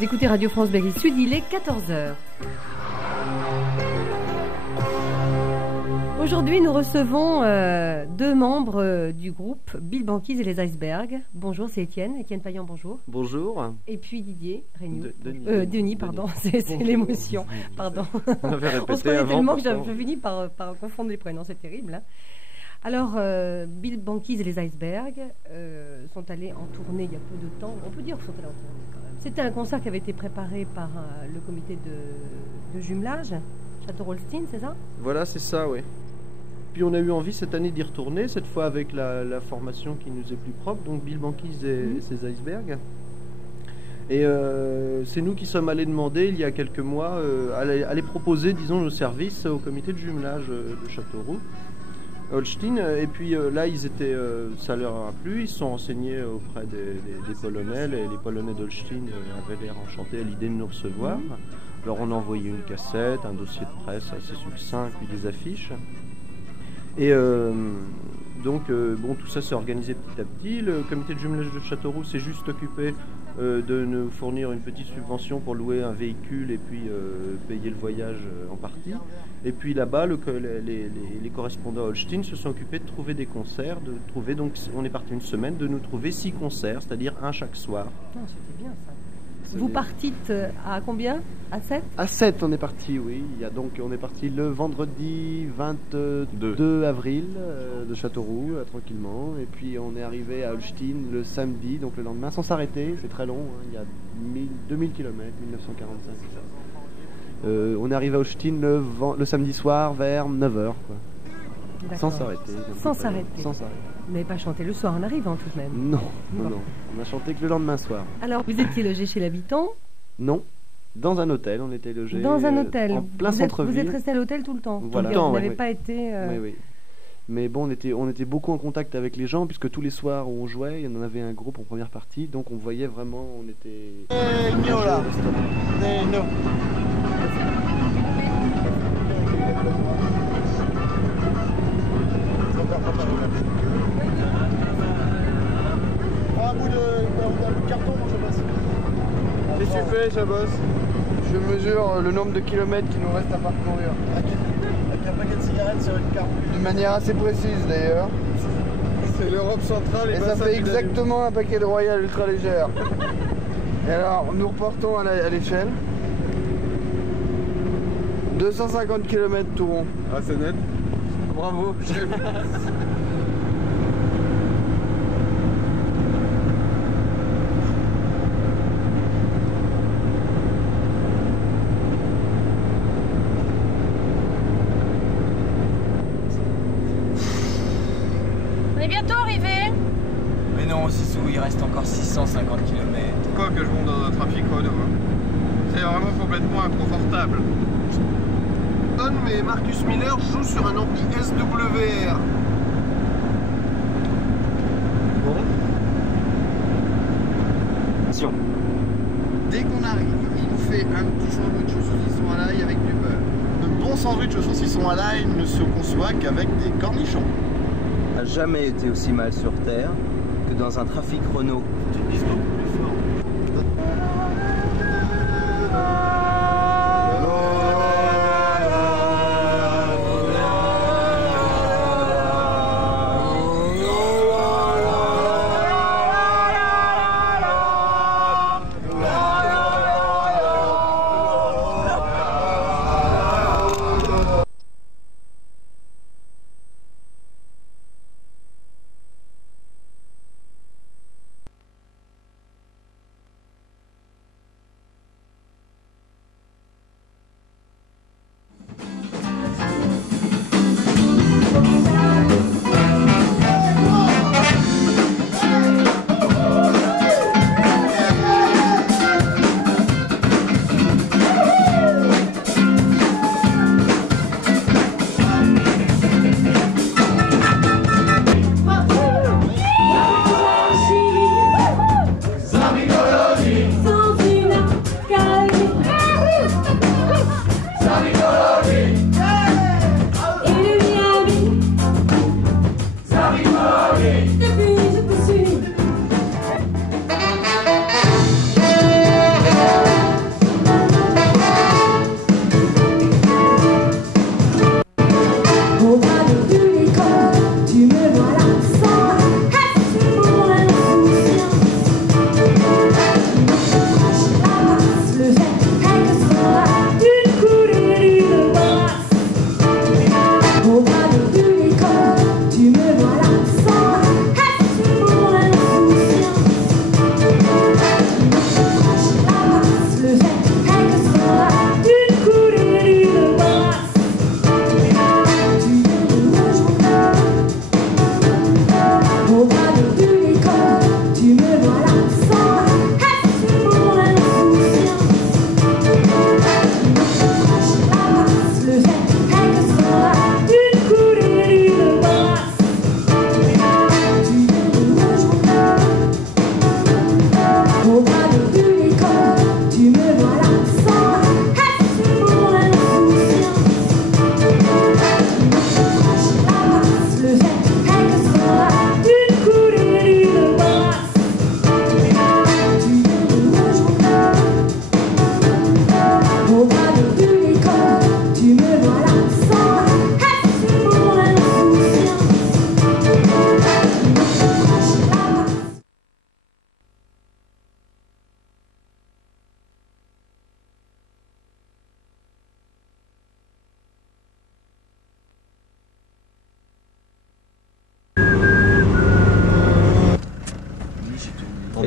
Vous écoutez Radio France Berry Sud, il est 14h. Aujourd'hui, nous recevons deux membres du groupe Bill Banquise et les Icebergs. Bonjour, c'est Étienne. Étienne Payan, bonjour. Bonjour. Et puis Didier Regnault. Denis, pardon, c'est l'émotion. Pardon. On avait répété On se connaît avant, tellement que pourtant. je finis par confondre les prénoms, c'est terrible. Hein. Alors, Bill Banquise et les Icebergs sont allés en tournée il y a peu de temps. On peut dire qu'ils sont allés en tournée quand même. C'était un concert qui avait été préparé par le comité de jumelage, Château-Holstein, c'est ça? Voilà, c'est ça, oui. Puis on a eu envie cette année d'y retourner, cette fois avec la formation qui nous est plus propre, donc Bill Banquise et ses Icebergs. Et c'est nous qui sommes allés demander il y a quelques mois, aller proposer, disons, nos services au comité de jumelage de Châteauroux, Holstein. Et puis là, ça leur a plu, ils se sont renseignés auprès des Polonais. Les Polonais d'Holstein avaient l'air enchantés à l'idée de nous recevoir. Alors on a envoyé une cassette, un dossier de presse assez succinct, puis des affiches. Et donc, tout ça s'est organisé petit à petit. Le comité de jumelage de Châteauroux s'est juste occupé de nous fournir une petite subvention pour louer un véhicule et puis payer le voyage en partie. Et puis là-bas, les correspondants à Holstein se sont occupés de trouver des concerts, donc on est parti une semaine, de nous trouver 6 concerts, c'est-à-dire un chaque soir. Non, c'était bien ça. Vous partîtes à combien? À 7? À 7, on est parti, oui. On est parti le vendredi 22 avril de Châteauroux, tranquillement. Et puis on est arrivé à Holstein le samedi, donc le lendemain, sans s'arrêter. C'est très long, hein. Il y a 2000 km, 1945. On est arrivé à Holstein le samedi soir vers 9h. Sans s'arrêter. Sans s'arrêter. Vous n'avez pas chanté le soir en arrivant tout de même? Non. On a chanté que le lendemain soir. Alors, vous étiez logé chez l'habitant? Non. Dans un hôtel, on était logé. Dans un hôtel. En plein centre-ville. Vous êtes resté à l'hôtel tout le temps? Voilà. Vous n'avez pas été... Oui. Mais bon, on était beaucoup en contact avec les gens, puisque tous les soirs où on jouait, il y en avait un groupe en première partie, donc on voyait vraiment, on était... Un bout de carton, je passe. Qu'est-ce que tu fais, Chabos? Je mesure le nombre de kilomètres qu'il nous reste à parcourir. Avec un paquet de cigarettes sur une carte. D'une manière assez précise d'ailleurs. C'est l'Europe centrale Et ça fait exactement un paquet de Royal ultra légère. Et alors, nous reportons à l'échelle. 250 km tout rond. Ah, c'est net. Bravo. On est bientôt arrivé. Mais non, Sissou, il reste encore 650 km. Quoi que je monte dans un trafic Renault, hein. C'est vraiment complètement inconfortable. Don et Marcus Miller jouent sur un ampli SWR. Bon. Attention. Dès qu'on arrive, il nous fait un petit sandwich au saucisson à l'ail avec du beurre. De bons sandwichs au saucisson à l'ail ne se conçoit qu'avec des cornichons. N'a jamais été aussi mal sur Terre que dans un trafic Renault. Depuis je te suis.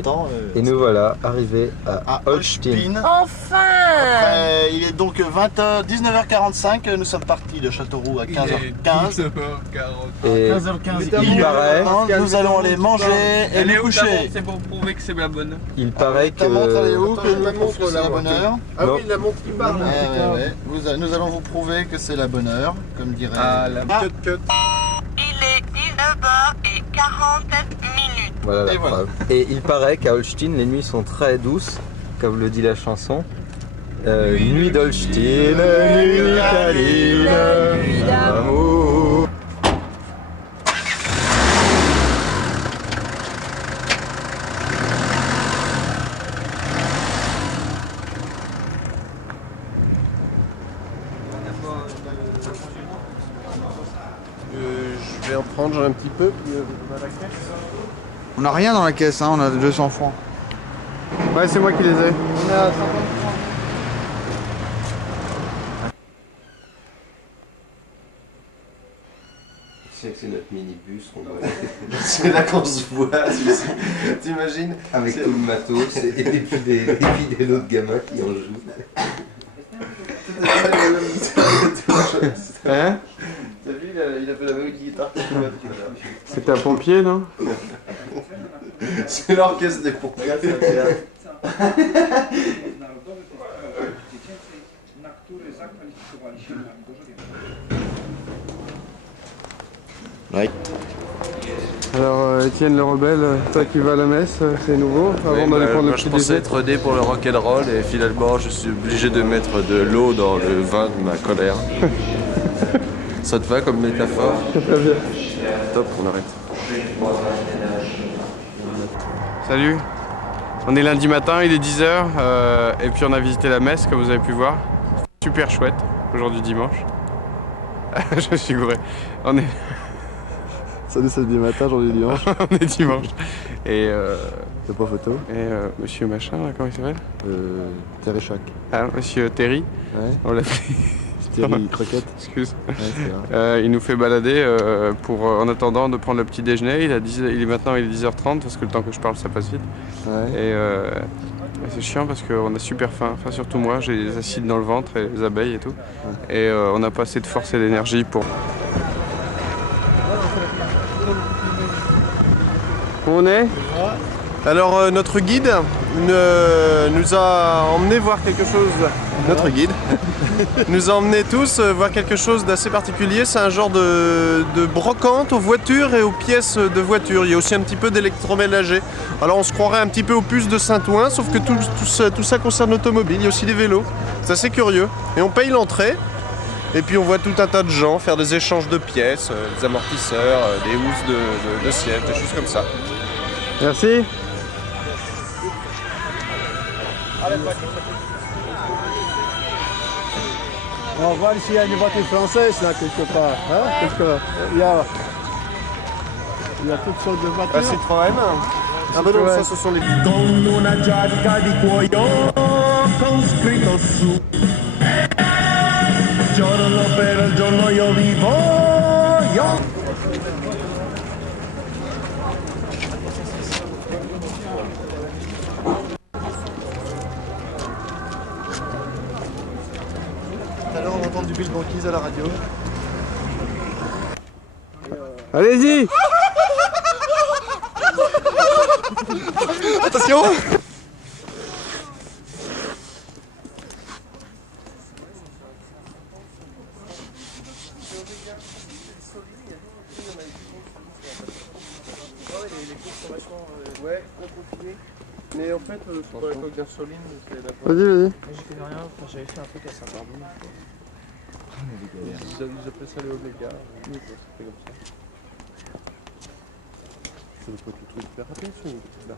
temps. Et nous voilà arrivés à Holstein. Enfin Il est donc 19h45, nous sommes partis de Châteauroux à 15h15. Et 15h15, il paraît, nous allons aller manger et nous coucher. C'est pour prouver que c'est la bonne. il paraît Ta montre, elle est que où? Que nous montre que c'est la bonne heure. Ah oui, la montre qui parle. Nous allons vous prouver que c'est la bonne heure, comme dirait... Ah, la cut. Il est 19h40. voilà la Et voilà. preuve. Et il paraît qu'à Holstein les nuits sont très douces, comme le dit la chanson. Nuit d'Holstein, nuit câline, nuit d'amour. Je vais en prendre un petit peu, puis on a la caisse. On n'a rien dans la caisse, hein, on a 200 francs. Ouais, c'est moi qui les ai. C'est notre minibus, c'est là qu'on se voit, t'imagines? Avec tout le matos et puis des autres gamins qui en jouent. Hein? T'as vu, il a fait la même guitare que toi. C'était un pompier, non? C'est l'orchestre des pompiers. Ouais. Alors, Étienne le rebelle, toi qui vas à la messe, c'est nouveau, avant d'aller prendre le moi petit je pensais déjeuner. être dé pour le rock'n'roll et finalement je suis obligé de mettre de l'eau dans le vin de ma colère. Ça te va comme métaphore? Très bien. Top, on arrête. Salut, on est lundi matin, il est 10h, et puis on a visité la messe comme vous avez pu voir. Super chouette, aujourd'hui dimanche. Je suis gouré. On est... Salut samedi matin, aujourd'hui dimanche. on est dimanche. Et, C'est pas photo. monsieur machin, là, comment il s'appelle? Terry Choc. Ah, monsieur Terry, Ouais. on l'appelait. Terry Croquette. Excuse. Ouais, c'est vrai. Il nous fait balader en attendant de prendre le petit déjeuner. Il est maintenant il est 10h30 parce que le temps que je parle ça passe vite. Ouais. Et c'est chiant parce qu'on a super faim. Enfin surtout moi, j'ai des acides dans le ventre et les abeilles et tout. Ouais. Et on n'a pas assez de force et d'énergie pour... On est? Alors notre guide nous a emmené voir quelque chose. Notre guide nous a emmené tous voir quelque chose d'assez particulier. C'est un genre de brocante aux voitures et aux pièces de voitures. Il y a aussi un petit peu d'électroménager. Alors on se croirait un petit peu aux puces de Saint-Ouen, sauf que tout ça concerne l'automobile. Il y a aussi des vélos. C'est assez curieux. Et on paye l'entrée. Et puis on voit tout un tas de gens faire des échanges de pièces, des amortisseurs, des housses de sièges, des choses comme ça. Merci. On va voir s'il y a une voiture française là quelque part. Hein? Parce que il y a toutes sortes de voitures. Citroën. Ah ben non, ça ce sont les... Tout à l'heure on entend du Bill Banquise à la radio. Allez-y. Attention! Ouais, on continue. Mais en fait, c'est pas la coque d'insuline, c'est la... Vas-y, vas-y. J'ai fait rien, j'avais fait un truc à Saint-Barbie. Ils appellent ça les Oméga. Nous, c'était comme ça. C'est le petit truc hyper rapide, c'est la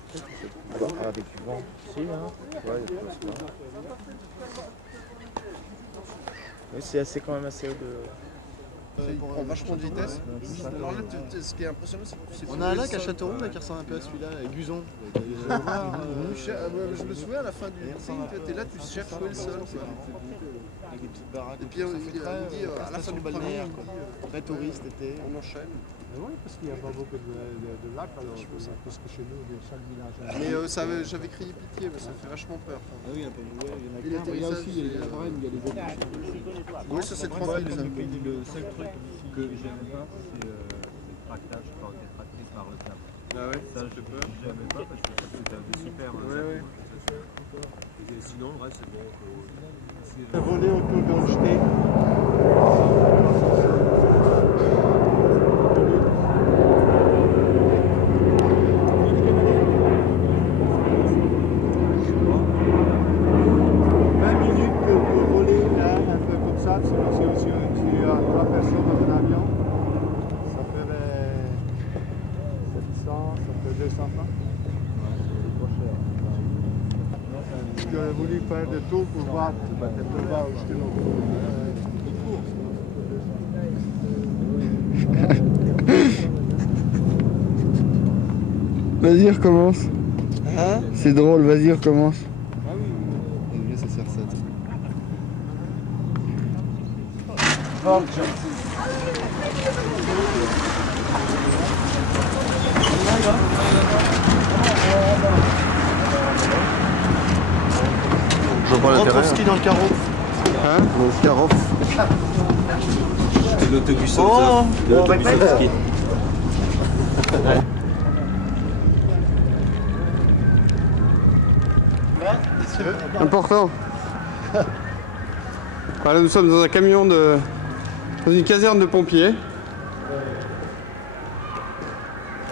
retraite. Avec du vent. Si, hein. Ouais, il y a tout ça. Oui, c'est assez quand même assez haut Il prend vachement de vitesse. Alors là, ce qui est impressionnant, c'est On a un lac à Châteauroux là, qui ressemble un peu à celui-là, à Guzon. Je me souviens à la fin du meeting, tu es là, tu cherches où est le sol. Avec des petites baraques. Et puis on dit à la fin du balnéaire, très touriste été. On enchaîne. Oui, parce qu'il n'y a pas beaucoup de lacs, alors parce que chez nous, chaque village. Mais j'avais crié pitié, mais ça fait vachement peur. Ah oui, un peu. Ouais, il y a aussi les foraines, il y a les autres. Oui, ça c'est tranquille. Le seul truc que j'aime pas, c'est le tractage quand on est tracté par le câble. Ah ouais, ça je n'aimais pas parce que c'était super. Et sinon, le reste c'est bon. C'est volé autour d'Holstein. J'aurais voulu faire des tours pour voir où j'étais Vas-y, recommence. Hein? C'est drôle, vas-y, recommence. Ah oui. Et là, ça sert ça. Je vois pas l'intérêt. Ski dans le carreau. Hein? Le carreau. C'est l'autobus L'autobus ski. Important. Voilà, nous sommes dans un camion dans une caserne de pompiers.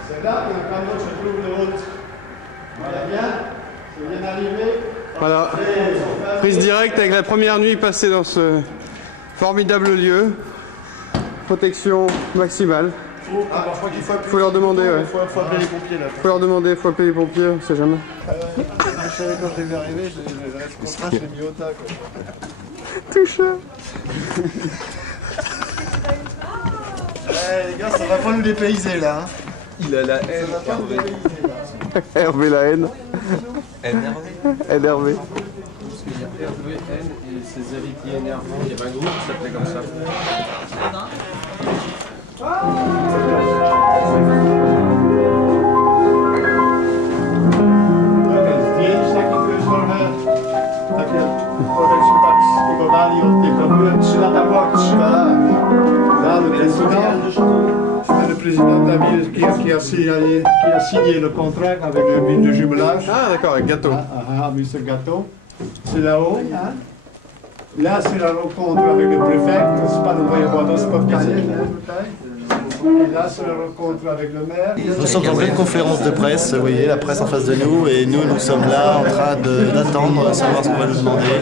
C'est là que le camion se trouve de route. Voilà bien, c'est bien arrivé. Voilà, prise directe avec la première nuit passée dans ce formidable lieu. Protection maximale. Faut leur demander, ouais. Faut appeler les pompiers là. Faut leur demander, faut appeler les pompiers, on sait jamais. Je savais quand je l'ai vu arriver, je l'ai mis au tas quoi. Touche. Les gars, ça va pas nous dépayser là. Hein. Il a la haine. Ça va pas nous dépayser là. Hervé la haine. Énervé. Parce qu'il y a Hervé, N et ses amis qui énervant. Il y avait un groupe qui s'appelait comme ça. C'est le président de la ville qui a signé le contrat avec le ville de jumelage. Ah d'accord, avec Gâteau. Monsieur Gâteau. C'est là-haut. Là, c'est la rencontre avec le préfet. C'est pas le voyage, c'est pas officiel. Et là, c'est la rencontre avec le maire. Nous sommes en pleine conférence de presse, vous voyez, la presse en face de nous, et nous sommes là en train d'attendre, savoir ce qu'on va nous demander.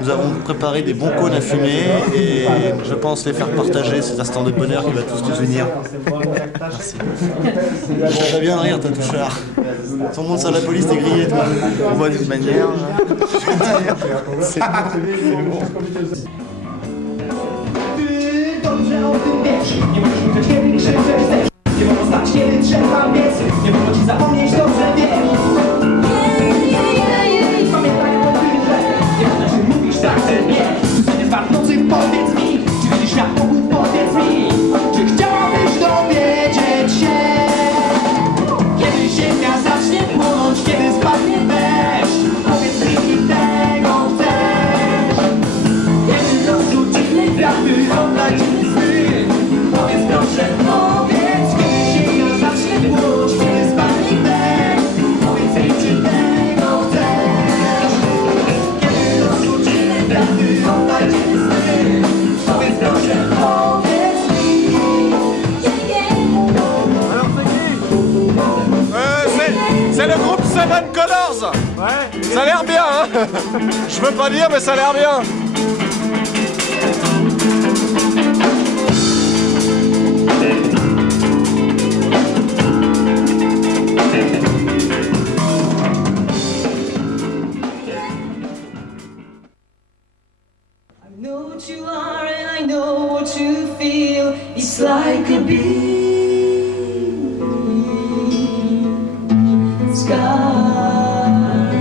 Nous avons préparé des bons cônes à fumer, et je pense les faire partager cet instant de bonheur qui va tous nous unir. Merci. Tu vas bien rire, toi, touchard. Ton monde sans la police, t'es grillé, toi. On voit d'une manière. C'est bon. Dobrze o tym wiesz, nie możesz ukryć kiedy krzywdzisz. Nie wolno stać kiedy trzeba biec. Nie wolno ci zapomnieć, dobrze wiesz. Pamiętaj o tym, że nie można, że mówisz tak, że nie. Codziennie w nocy powiedz mi, czy widzisz świat wokół, powiedz mi. Czy chciałabyś dowiedzieć się, kiedy ziemia zacznie płonąć, kiedy spadnie deszcz. Powiedz mi, tego chcesz. Kiedy rozrzucimy wiatry, oddać ci sny. Powiedz proszę, powiedz, kiedy ziemia zacznie płonąć, kiedy spadnie deszcz. Powiedz mi, czy tego chcesz. Kiedy rozrzucimy wiatry, oddaj ci sny. Powiedz proszę, powiedz mi. C'est le groupe Seven Colors. Ouais. Ça a l'air bien, hein. Je veux pas dire, mais ça a l'air bien. I know what you you are and I know what you feel. It's like a big scar.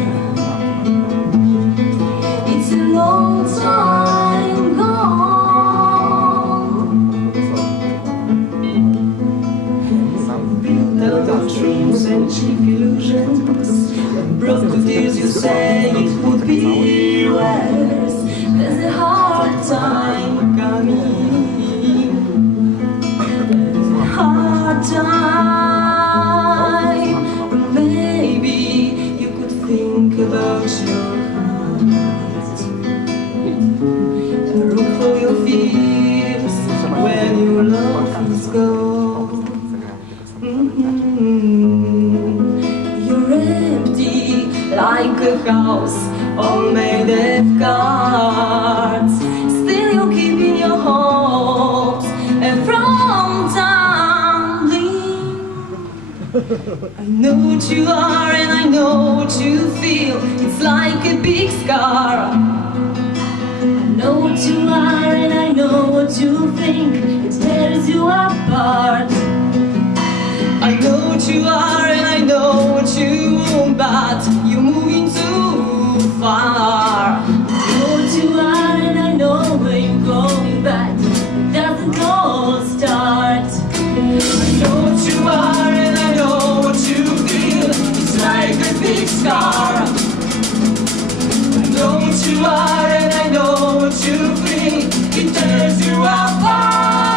It's a long time gone. Built out of dreams and cheap illusions. Broke to tears, you say it would be worse. There's a hard time coming. Hard time. Maybe you could think about your heart. Room for your fears when your love is gone. You're empty like a house all made of cards. Still you're keeping your hopes from tumbling. I know what you are and I know what you feel. It's like a big scar. I know what you are and I know what you think. It tears you apart. I know what you are and I know what you want, but you're moving too far. I know what you are and I know where you're going, but it doesn't all start. I know what you are and I know what you feel. It's like a big scar. I know what you are and I know what you think. It tears you apart.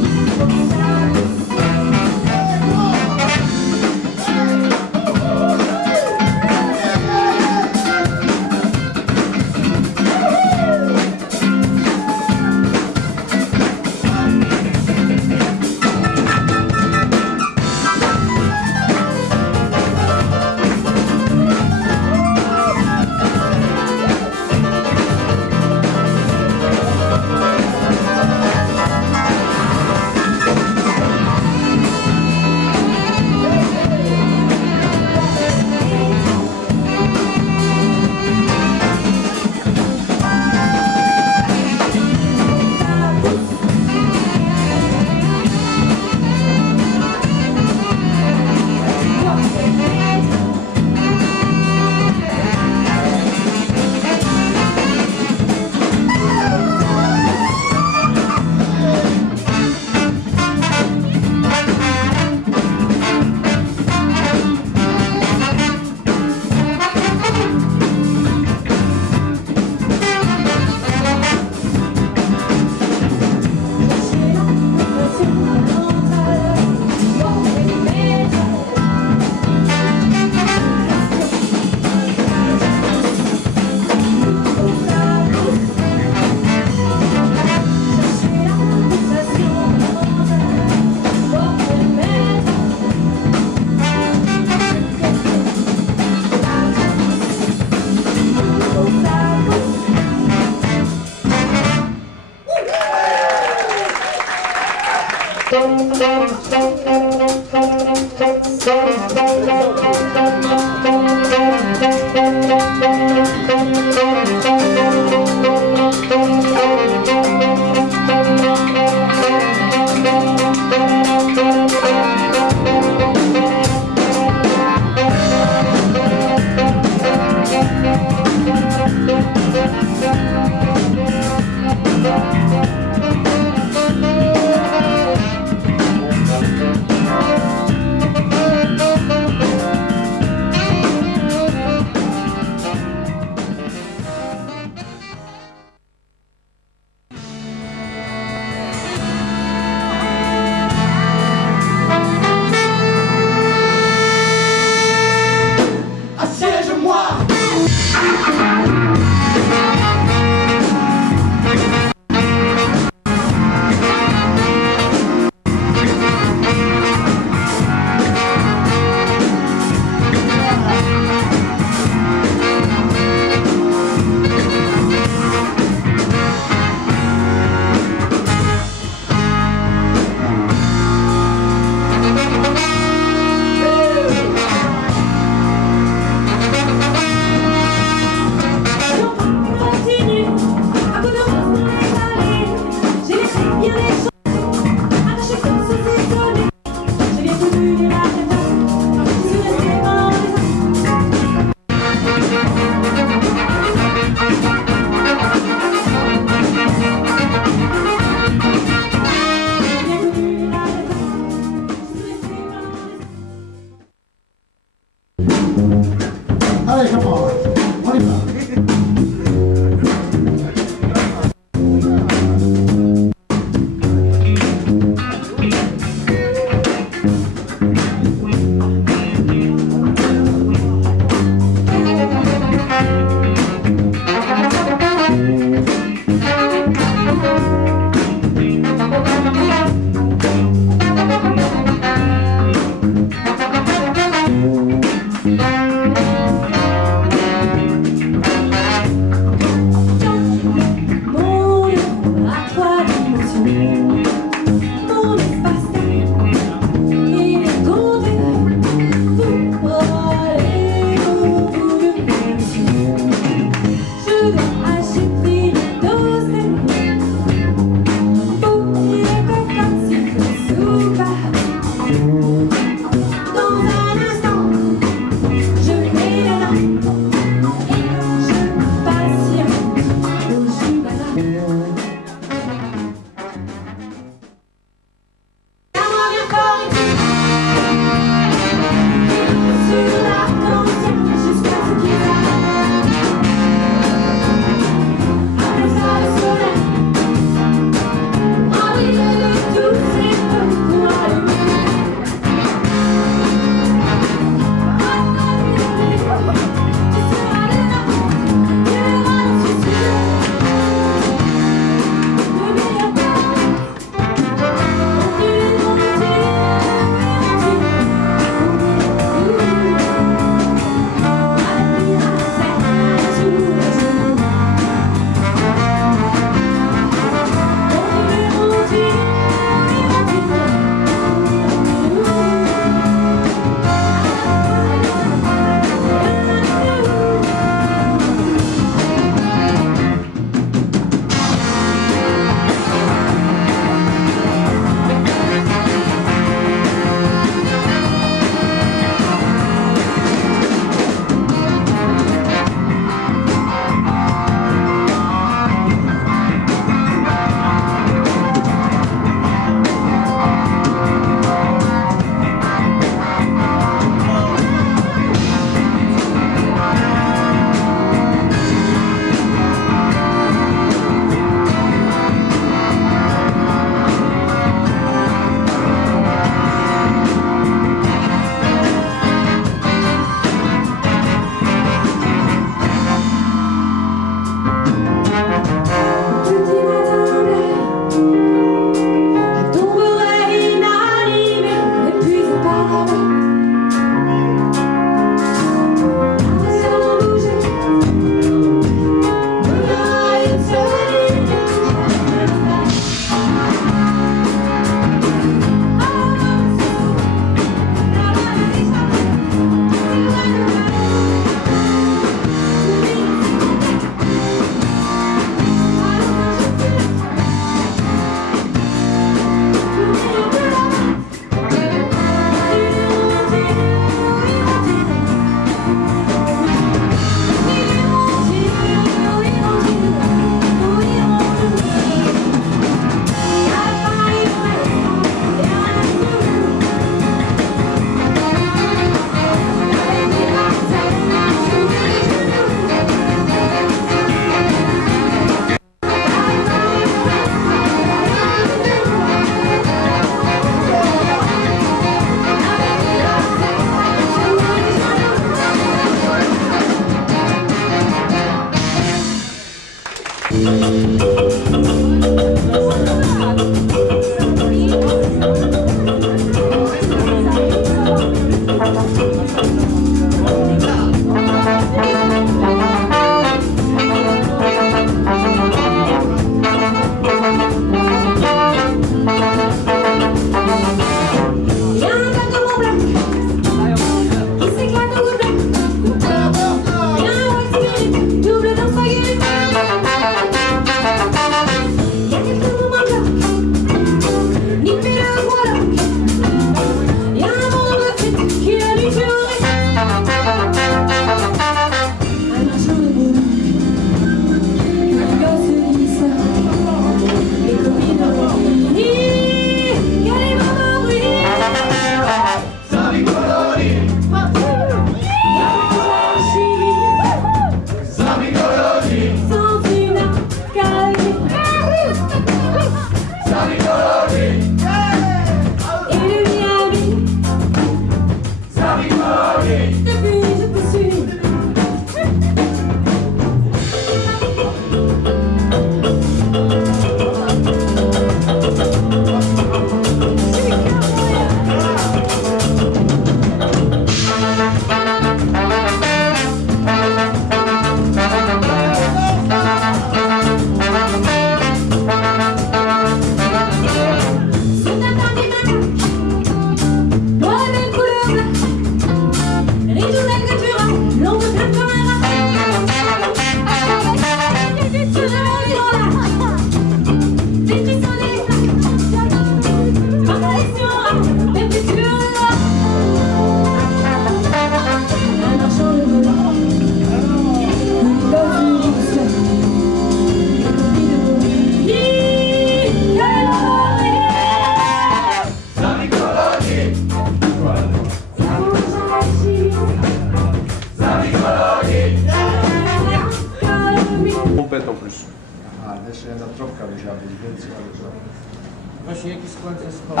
Właśnie jaki skład zespołu?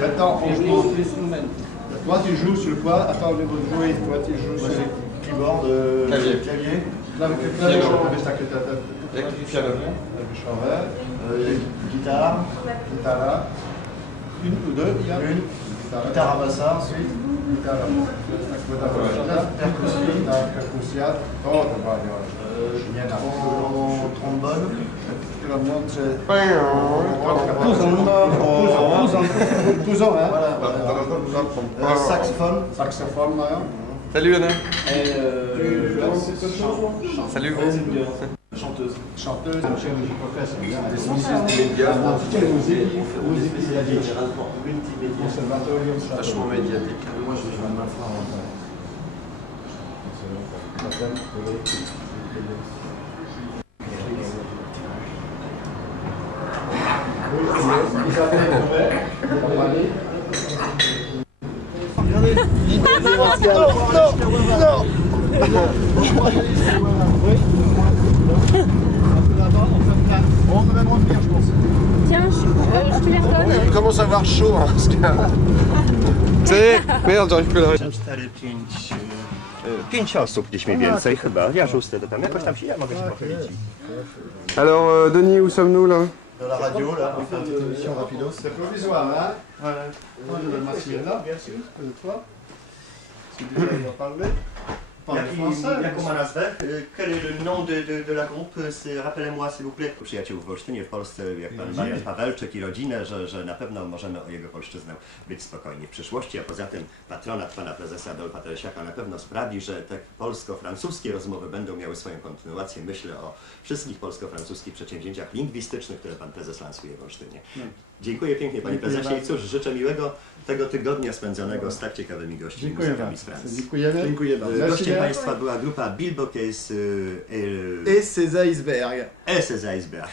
Maintenant, on joue. Toi, tu joues sur quoi? Attends, au niveau de jouer, toi, tu joues sur keyboard, clavier. Clavier, guitare. Guitare. Une ou deux, il y a une. Guitare à bassin ensuite. Guitare percussion. Oh, trombone. Pouzon, hein? Voilà. Saxophone. Saxophone, là. Salut Anna. Salut vous. Chanteuse. Chanteuse, Vachement médiatique. Moi je vais ma Tiens, je te les redonne. Il commence à avoir chaud. Hein, parce que... C'est... Merde, j'arrive plus à la... 5 osób gdzieś mniej więcej chyba. Ja szósty to tam jakoś tam się, ja mogę się pochylić. Alors, Denis, où sommes-nous là? Dans la radio, là, on fait une petite émission rapidos. C'est provisoire, hein? Ouais. Moi, je vais m'asseoir là, bien sûr, que toi. Si déjà il va parler. Jaką ma nazwę? Quel est le nom de la groupe? Rappelez-moi s'il vous plaît. Przyjaciół w Olsztynie, w Polsce, jak pan Marian Pawelczyk i rodzinę, że na pewno możemy o jego polszczyznę być spokojni w przyszłości, a poza tym patronat pana prezesa Adolfa Teresiaka na pewno sprawi, że te polsko-francuskie rozmowy będą miały swoją kontynuację. Myślę o wszystkich polsko-francuskich przedsięwzięciach lingwistycznych, które pan prezes lansuje w Olsztynie. Dziękuję pięknie panie prezesie i cóż, życzę miłego tego tygodnia spędzonego z tak ciekawymi gośćmi muzykami z Francji. Dziękuję bardzo. Gościem państwa była grupa Bilbocase et ses icebergs. Et ses icebergs.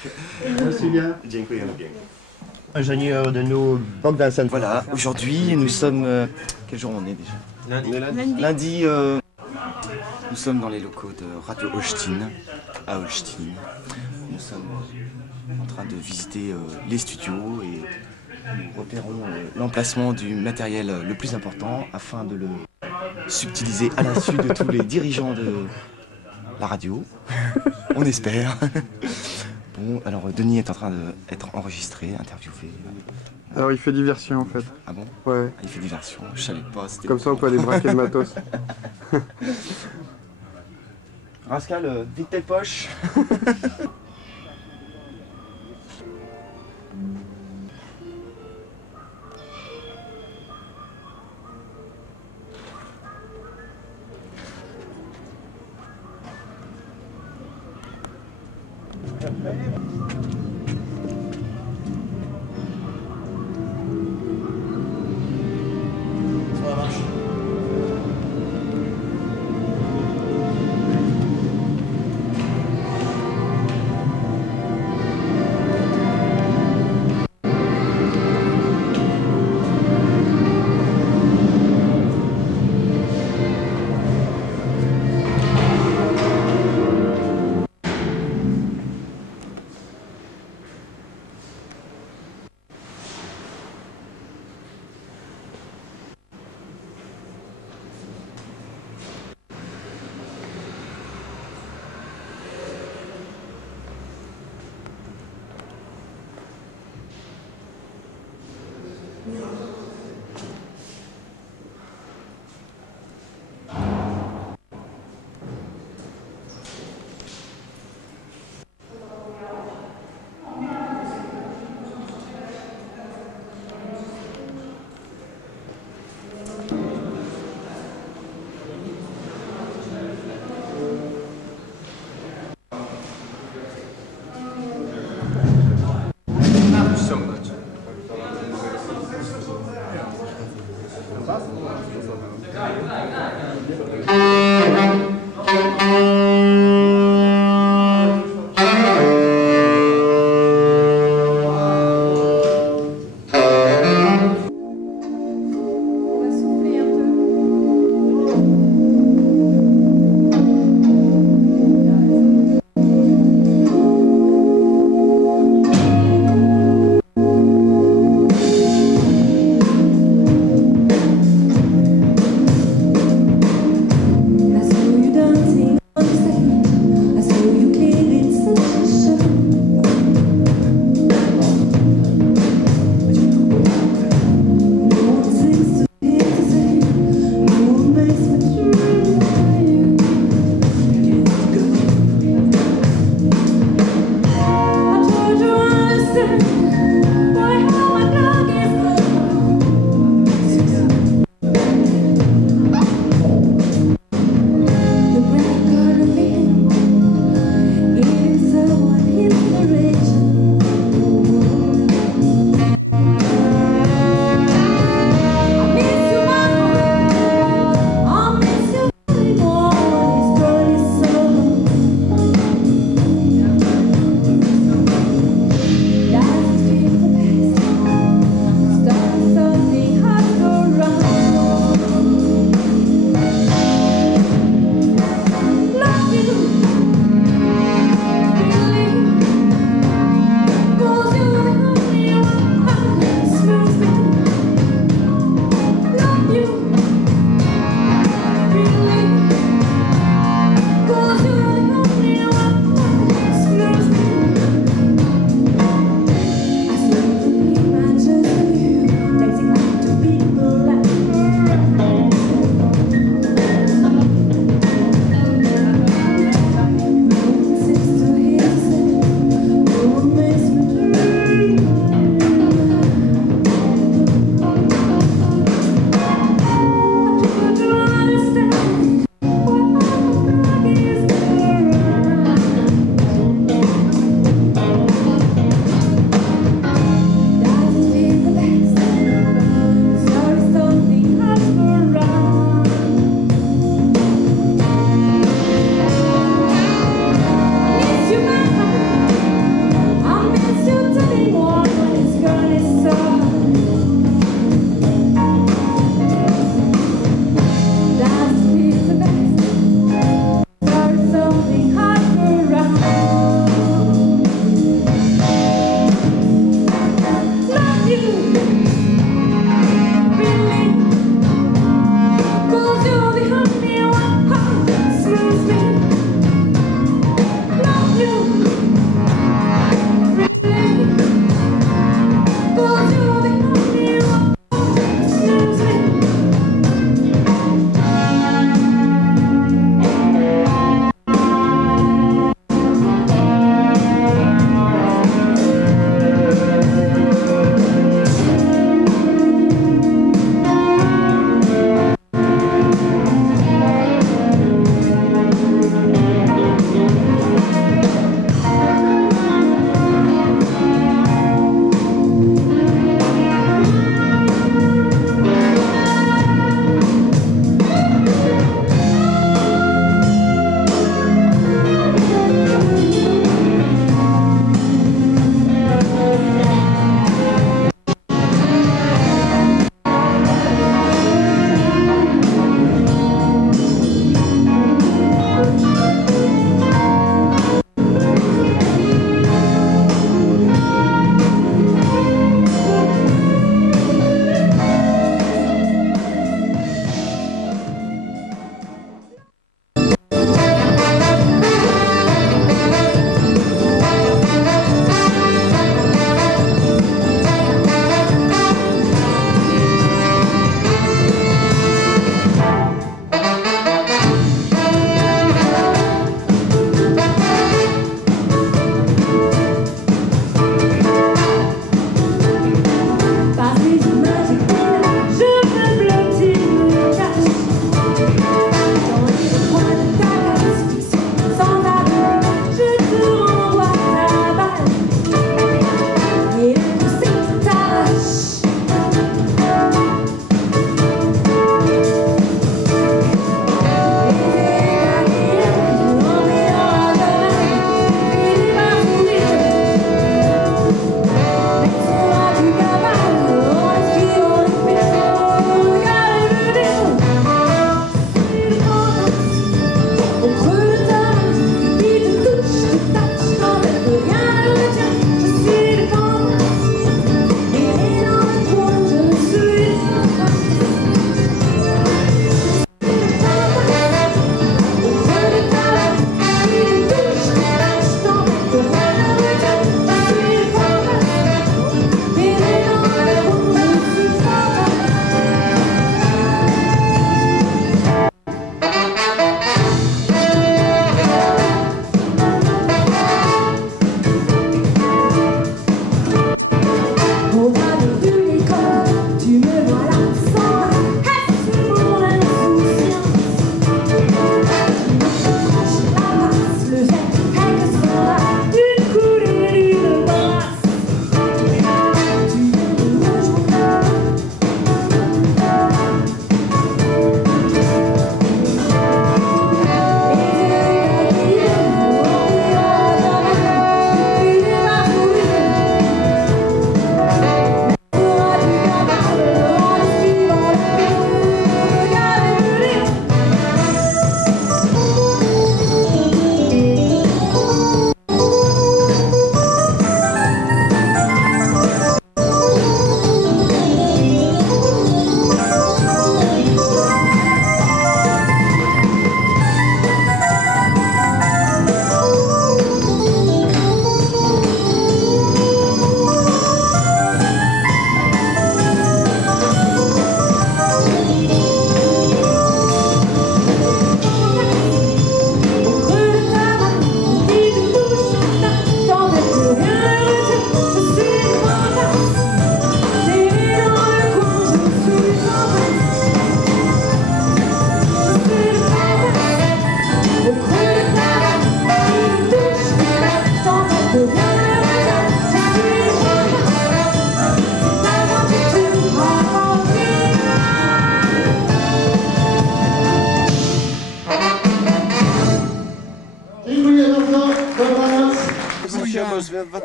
Merci bien. Dziękujemy pięknie. Ingénieur de nous, Bogdan San. Voilà, aujourd'hui nous sommes. Quel jour on est déjà? Lundi. Nous sommes dans les locaux de Radio Olsztyn, à Olsztyn. Nous sommes en train de visiter les studios et nous repérons l'emplacement du matériel le plus important afin de le subtiliser à l'insu de tous les dirigeants de la radio. On espère. Bon, alors Denis est en train d'être enregistré, interviewé. Alors il fait diversion en fait. Ah bon? Ouais. Il fait diversion, je savais pas. Comme ça on peut aller braquer le matos. Rascal, vide tes poches. Ça marche.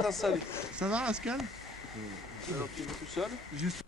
installé. Ça va, Pascal? Alors tu es tout seul? Juste